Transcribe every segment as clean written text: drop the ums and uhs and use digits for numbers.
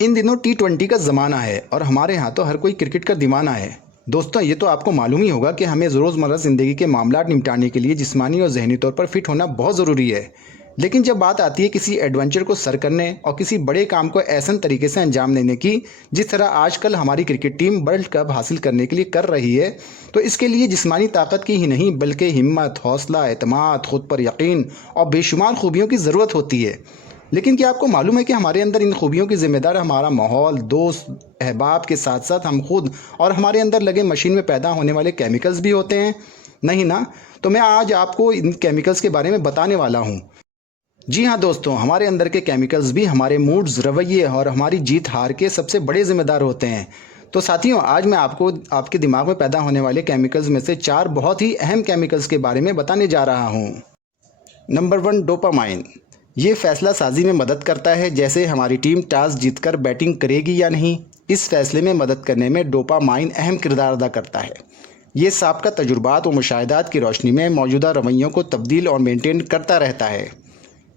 ان دنوں T20 کا زمانہ ہے اور ہمارے ہاں تو ہر کوئی کرکٹ کا دیوانہ ہے۔ دوستوں، یہ تو آپ کو معلوم ہی ہوگا کہ ہمیں روزمرہ زندگی کے معاملات نمٹانے کے لیے جسمانی اور ذہنی طور پر فٹ ہونا بہت ضروری ہے۔ لیکن جب بات آتی ہے کسی ایڈونچر کو سر کرنے اور کسی بڑے کام کو ایسن طریقے سے انجام دینے کی جس طرح آج کل ہماری کرکٹ ٹیم ورلڈ کپ حاصل کرنے کے لیے کر رہی ہے، تو اس کے لیے جسمانی طاقت کی ہی نہیں بلکہ ہمت، حوصلہ، اعتماد، خود پر یقین اور بے شمار خوبیوں کی ضرورت ہوتی ہے۔ لیکن کیا آپ کو معلوم ہے کہ ہمارے اندر ان خوبیوں کی ذمہ دار ہمارا ماحول، دوست، احباب کے ساتھ ساتھ ہم خود اور ہمارے اندر لگے مشین میں پیدا ہونے والے کیمیکلز بھی ہوتے ہیں؟ نہیں نا؟ تو میں آج آپ کو ان کیمیکلز کے بارے میں بتانے والا ہوں۔ جی ہاں دوستوں، ہمارے اندر کے کیمیکلز بھی ہمارے موڈز، رویے اور ہماری جیت ہار کے سب سے بڑے ذمہ دار ہوتے ہیں۔ تو ساتھیوں، آج میں آپ کو آپ کے دماغ میں پیدا ہونے والے کیمیکلز میں سے 4 بہت ہی اہم کیمیکلز کے بارے میں بتانے جا رہا ہوں۔ Number 1، dopamine. یہ فیصلہ سازی میں مدد کرتا ہے، جیسے ہماری ٹیم ٹاس جیت کر بیٹنگ کرے گی یا نہیں۔ اس فیصلے میں مدد کرنے میں ڈوپامائن اہم کردار ادا کرتا ہے۔ یہ سابقہ تجربات و مشاہدات کی روشنی میں موجودہ رویوں کو تبدیل اور مینٹین کرتا رہتا ہے۔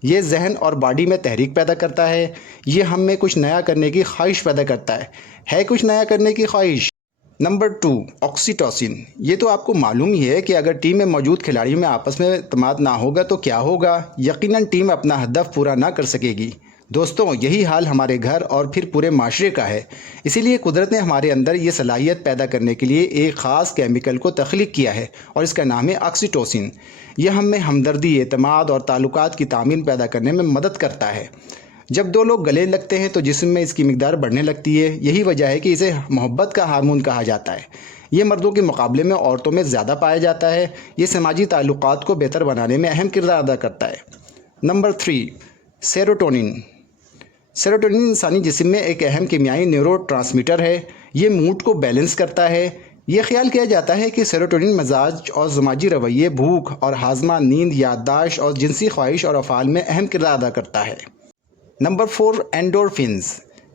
یہ ذہن اور باڈی میں تحریک پیدا کرتا ہے۔ یہ ہم میں کچھ نیا کرنے کی خواہش پیدا کرتا ہے کچھ نیا کرنے کی خواہش۔ Number 2، oxytocin. یہ تو آپ کو معلوم ہی ہے کہ اگر ٹیم میں موجود کھلاڑیوں میں آپس میں اعتماد نہ ہوگا تو کیا ہوگا؟ یقیناً ٹیم اپنا ہدف پورا نہ کر سکے گی۔ دوستوں، یہی حال ہمارے گھر اور پھر پورے معاشرے کا ہے۔ اسی لیے قدرت نے ہمارے اندر یہ صلاحیت پیدا کرنے کے لیے ایک خاص کیمیکل کو تخلیق کیا ہے اور اس کا نام ہے آکسیٹوسن۔ یہ ہم میں ہمدردی، اعتماد اور تعلقات کی تعمیر پیدا کرنے میں مدد کرتا ہے۔ جب 2 لوگ گلے لگتے ہیں تو جسم میں اس کی مقدار بڑھنے لگتی ہے۔ یہی وجہ ہے کہ اسے محبت کا ہارمون کہا جاتا ہے۔ یہ مردوں کے مقابلے میں عورتوں میں زیادہ پایا جاتا ہے۔ یہ سماجی تعلقات کو بہتر بنانے میں اہم کردار ادا کرتا ہے۔ نمبر 3، سیروٹونن۔ سیروٹونن انسانی جسم میں ایک اہم کیمیائی نیورو ٹرانسمیٹر ہے۔ یہ موڈ کو بیلنس کرتا ہے۔ یہ خیال کیا جاتا ہے کہ سیروٹونن مزاج اور سماجی رویے، بھوک اور ہاضمہ، نیند، یادداشت اور جنسی خواہش اور افعال میں اہم کردار ادا کرتا ہے۔ Number 4، endorphins.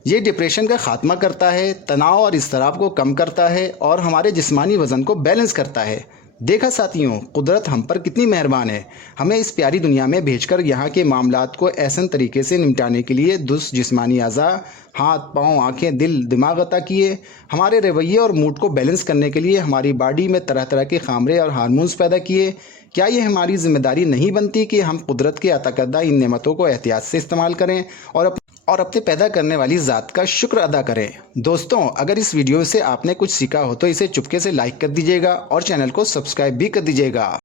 یہ ڈپریشن کا خاتمہ کرتا ہے، تناؤ اور اضطراب کو کم کرتا ہے اور ہمارے جسمانی وزن کو بیلنس کرتا ہے۔ دیکھا ساتھیوں، قدرت ہم پر کتنی مہربان ہے۔ ہمیں اس پیاری دنیا میں بھیج کر یہاں کے معاملات کو احسن طریقے سے نمٹانے کے لیے درست جسمانی اعضاء، ہاتھ، پاؤں، آنکھیں، دماغ عطا کیے۔ ہمارے رویے اور موڈ کو بیلنس کرنے کے لیے ہماری باڈی میں طرح طرح کے خامرے اور ہارمونز پیدا کیے۔ کیا یہ ہماری ذمہ داری نہیں بنتی کہ ہم قدرت کے عطا کردہ ان نعمتوں کو احتیاط سے استعمال کریں اور اپنے پیدا کرنے والی ذات کا شکر ادا کریں؟ دوستوں، اگر اس ویڈیو سے آپ نے کچھ سیکھا ہو تو اسے چپکے سے لائک کر دیجیے گا اور چینل کو سبسکرائب بھی کر دیجیے گا۔